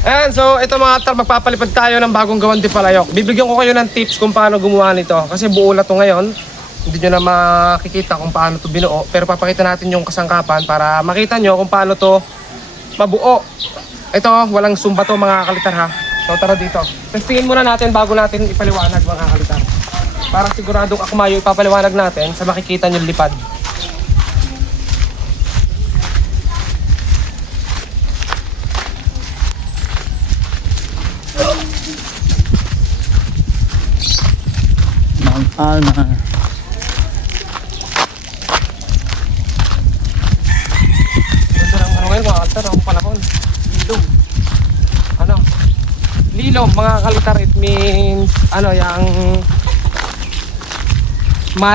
Ayan, so ito mga tar, magpapalipad tayo ng bagong gawang Dipalayok. Bibigyan ko kayo ng tips kung paano gumawa nito. Kasi buo na to ngayon. Hindi nyo na makikita kung paano to binuo. Pero papakita natin yung kasangkapan para makita nyo kung paano to mabuo. Ito, walang sumba to mga kalitar ha. So tara dito. Testingin muna natin bago natin ipaliwanag mga kalitar. Para siguradong ako mayo ipapaliwanag natin sa makikita nyo lipad. Alma. Ito lang ano ngayon mga kalitar, ang panahon. Lilom. Ano? Lilom mga kalitar, it means ano yung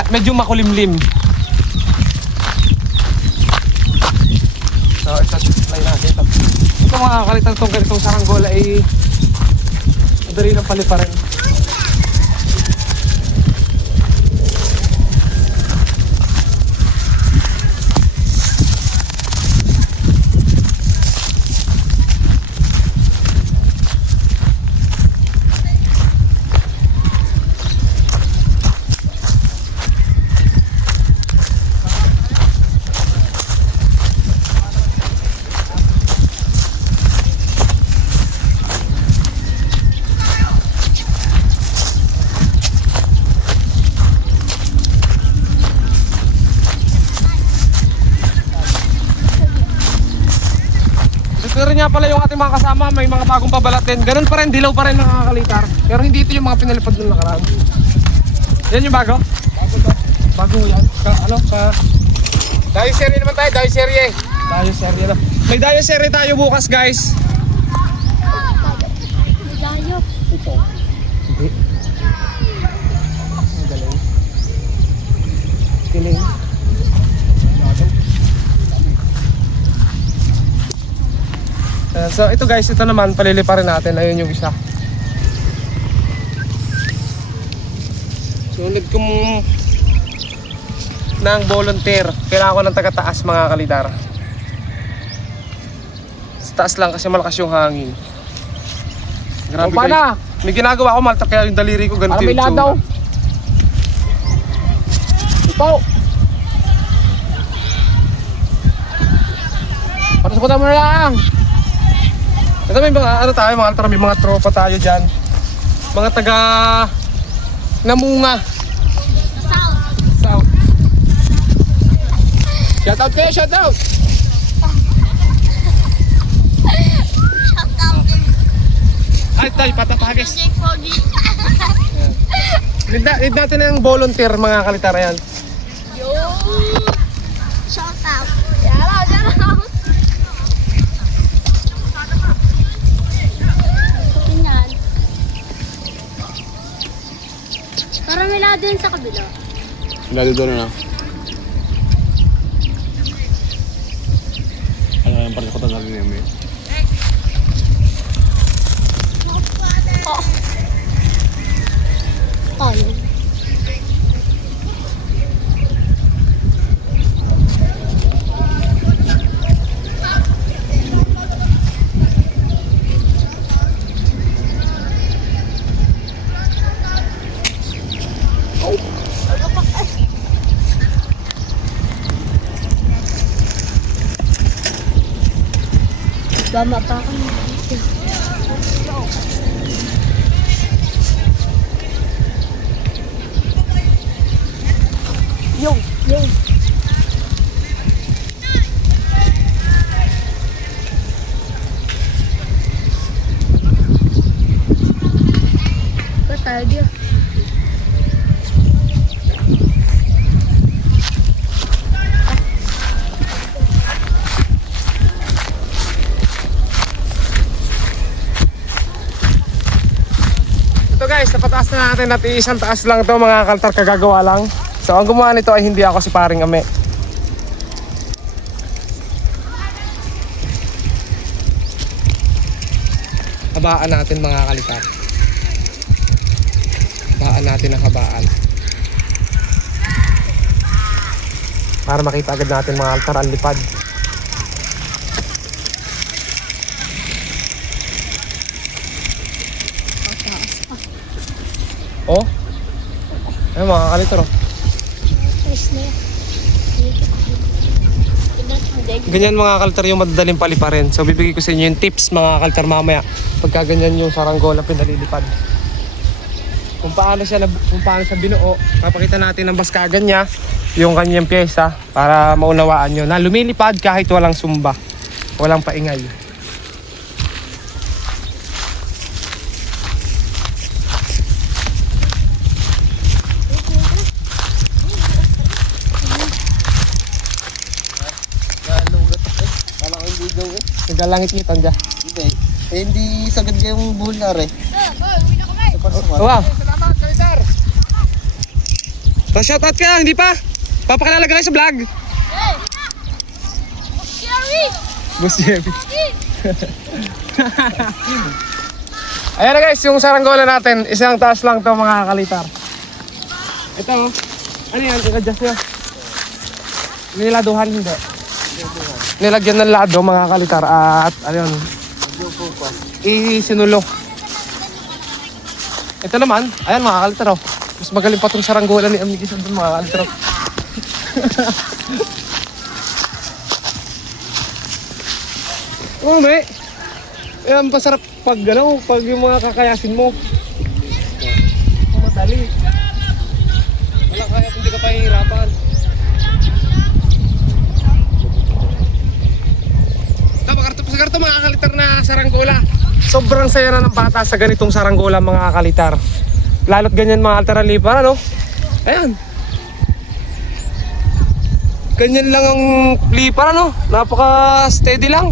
medyo makulimlim. So ito display natin ito. Ito mga kalitar, itong ganitong saranggola ay madali lang paliparin. Pero nga pala yung ating mga kasama, may mga bagong pabalat din. Ganun pa rin, dilaw pa rin mga kalitar. Pero hindi ito yung mga pinalipad nung nakaraan. Yan yung bago? Bago yan. Ano? Dayo serye naman tayo, dayo serye. Dayo serye na. May dayo serye tayo bukas guys. Dayo. Hindi. Magaling. Kiling. So ito guys, ito naman paliliparin natin. Ayun yung isa. Sunod kong ng volunteer. Kailangan ko ng taga-taas mga kalidar. Sa taas lang kasi malakas yung hangin. Grabe O, paano? guys. May ginagawa ako malta kaya yung daliri ko ganito Para may yung ladaw. Ito. Patusukutan mo na lang. Ito may mga ano tayo mga kalidar, may mga tropa tayo dyan. Mga taga Namunga. South. Shout out kayo, shout out. Ay tayo, patapagis. Jake Foggy. Need natin ng volunteer mga kalitar yan. Yo. Shout out. Shout out. Tingnan. Parang may lado yun sa kabila. Lalo doon na. Ano yung parte ko talaga niya may. Oh. Ano? Bama pa ako dito. Yo. Ba't tayo dito? Ito guys, napataas na natin at isang taas lang ito mga kaltar, kagagawa lang. So ang gumawa nito ay hindi ako, si paring Ame. Habaan natin mga kaltar. Habaan natin ang habaan. Para makita agad natin mga kaltar ang lipad. Oh. Ayun mga kalitar oh. Fresh na yan. Ganyan mga kaltar yung madadaling paliparin. So bibigay ko sa inyo yung tips mga kaltar mamaya pagka ganyan yung saranggola pinalilipad. Kung paano siya binuo, papakita natin ang baskagan niya, yung kanyang pyesa para maunawaan nyo na lumilipad kahit walang sumba, walang paingay. Kala ko hindi daw eh. Nagalangit ngitan dyan. Hindi. Eh, hindi sagad yung bular eh. Wow! Salamat, Kalitar! So shoutout ka, hindi pa? Papakilala ka kayo sa vlog. Boss Jerry. Ayan na guys, yung saranggola natin, isang taas lang to mga kalitar. Ito, ano yan? I-adjust nyo. Niladuhan, hindi. Nilagyan ng lado mga kalitar at ano yun, isinulo. Ito naman, ayan mga kalitar oh. Mas magaling pa itong saranggola ni Amigis doon mga kalitar oh. Oh, may. Ayan, pasarap pag ano, pag yung mga kakayasin mo. Madali. Wala kaya kung di ka pahihirapan. Ito mga kakalitar na saranggola. Sobrang saya na ng bata sa ganitong saranggola mga kakalitar. Lalo't ganyan mga alteralipar ano. Ayan. Ganyan lang ang lipar ano. Napaka steady lang.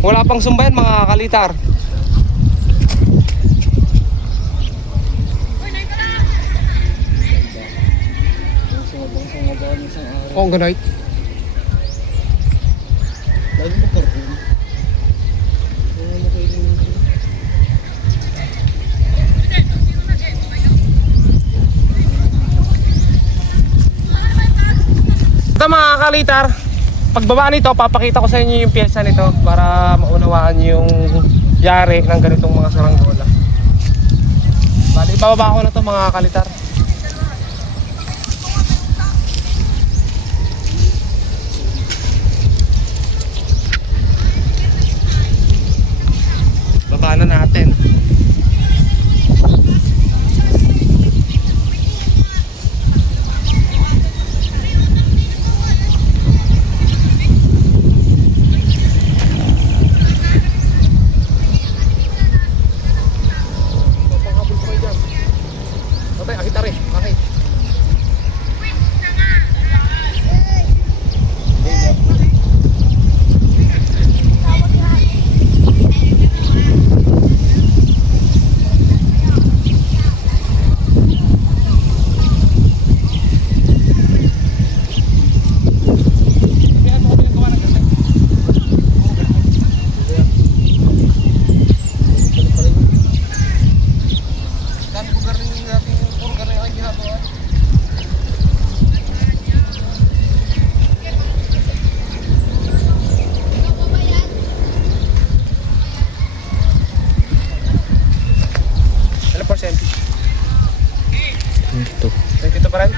Wala pang sumbayan mga kakalitar. Oh, ganait. Lagi mo karton. Ito mga kalitar, pagbaba nito, papakita ko sa inyo yung pyesa nito para maunawaan yung yari ng ganitong mga saranggola. Bali, bababa ko na to mga kalitar. Baba na natin. Ito pa rin.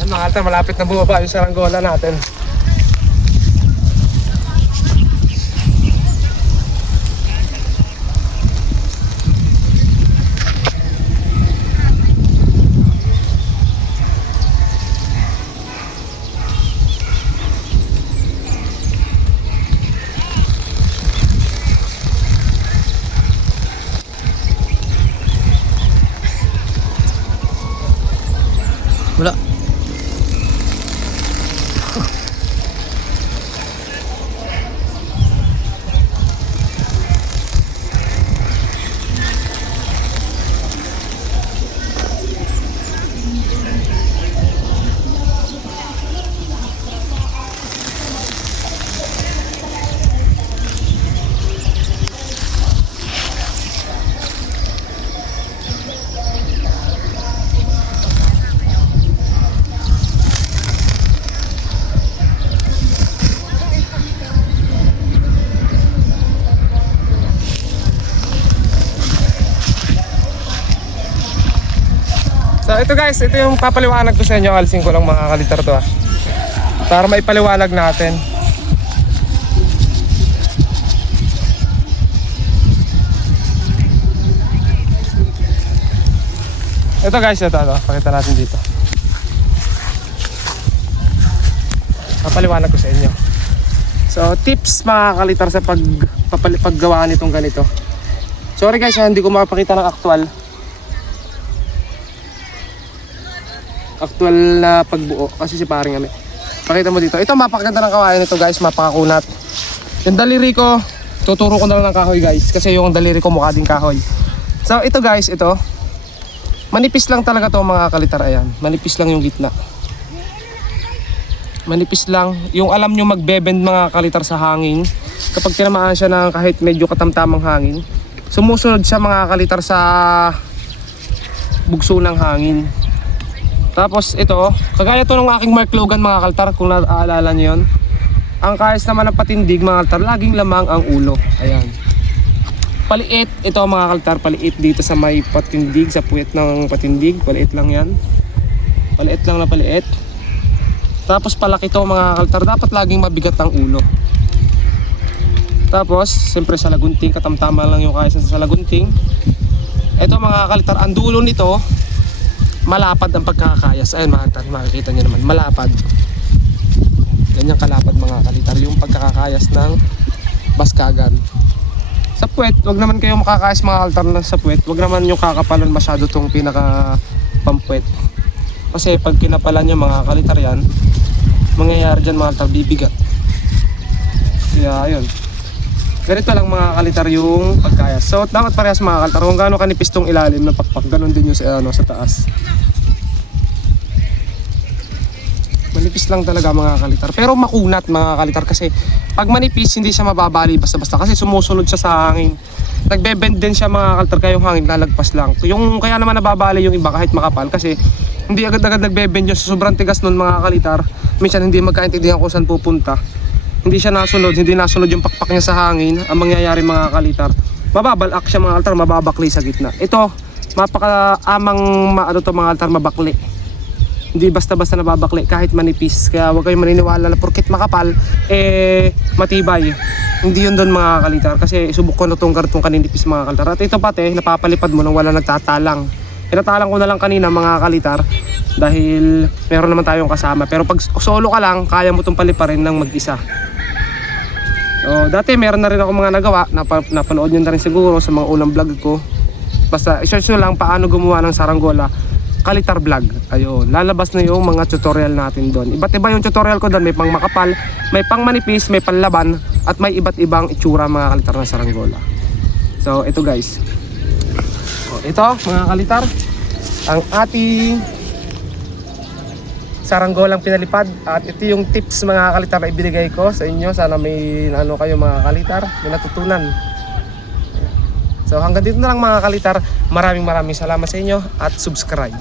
Ayan mga kaltar, malapit na bumaba yung saranggola natin. Wala. So ito guys, ito yung papaliwanag ko sa inyo. Alisin ko lang mga kalitar to para maipaliwanag natin. Ito guys, ito. Pakita natin dito. Papaliwanag ko sa inyo. So tips mga kalitar sa paggawa nitong ganito. Sorry guys, hindi ko mapakita ng actual na pagbuo kasi si paring kami. Pakita mo dito. Ito mapakaganda ng kawayan nito guys, mapakakunat. Yung daliri ko, tuturo ko na lang ng kahoy guys kasi yung daliri ko mukha din kahoy. So ito guys, ito manipis lang talaga to mga kalitar. Ayan, manipis lang yung gitna. Manipis lang. Yung alam nyo magbebend mga kalitar sa hangin. Kapag tinamaan siya ng kahit medyo katamtamang hangin, sumusunod siya mga kalitar sa bugso ng hangin. Tapos ito, kagaya to ng aking Mark Logan mga kalitar, kung naaalala nyo yun. Ang kayas naman ng patindig mga kalitar, laging lamang ang ulo. Ayan. Paliit, ito mga kalitar, paliit dito sa may patindig, sa puwet ng patindig. Paliit lang yan. Paliit lang na paliit. Tapos palaki to mga kalitar, dapat laging mabigat ang ulo. Tapos, siyempre sa lagunting, katamtama lang yung kayas sa lagunting. Ito mga kalitar, ang dulo nito, malapad ang pagkakayas. Ayun mga kalitar, makikita nyo naman, malapad. Ganyang kalapad mga kalitar, yung pagkakayas ng baskagan. Sa puwet, wag naman kayo makakayas mga kalitar na sa puwet. Wag naman yung kakapalan masyado tong pinaka pampuwet. Kasi pag kinapalan nyo mga kalitar yan, mangyayari dyan mga kalitar, bibigat. Kaya ayun. Ganito lang mga kalitar yung pagkayas. So dapat parehas mga kalitar. Kung gaano kanipis tong ilalim na pakpak, ganun din yung sa taas. Manipis lang talaga mga kalitar. Pero makunat mga kalitar kasi pag manipis hindi siya mababali basta-basta kasi sumusunod siya sa hangin. Nagbe-bend din siya mga kalitar kaya yung hangin lalagpas lang. Yung kaya naman nababali yung iba kahit makapal kasi hindi agad-agad nagbe-bend yun. So sobrang tigas nun mga kalitar. Minsan hindi magkaintindihan kung saan pupunta. Hindi siya nasunod, hindi nasunod yung pakpak niya sa hangin. Ang mangyayari mga kalitar, mababalak siya mga kalitar, mababakli sa gitna. Ito, mapaka-amang to mga kalitar, mabakli. Hindi basta-basta nababakli kahit manipis. Kaya huwag kayong maniniwala na porket makapal, matibay. Hindi yun doon mga kalitar. Kasi subok ko na itong kartong kaninipis mga kalitar. At ito pati, napapalipad mo nang wala nagtatalang. Pinatalang ko na lang kanina mga kalitar. Dahil meron naman tayong kasama. Pero pag solo ka lang, kaya mo itong paliparin ng mag-isa. So, dati meron na rin ako mga nagawa. Napanood nyo na rin siguro sa mga unang vlog ko. Basta i-search nyo lang paano gumawa ng saranggola. Kalitar vlog. Ayun, lalabas na yung mga tutorial natin doon. Iba't iba yung tutorial ko doon. May pang makapal, may pang manipis, may panlaban, at may iba't ibang itsura mga kalitar ng saranggola. So ito guys. Ito mga kalitar, ang ating saranggolang pinalipad. At ito yung tips mga kalitar na ibinigay ko sa inyo. Sana may ano kayo mga kalitar, may natutunan. So hanggang dito na lang mga kalitar. Maraming salamat sa inyo at subscribe.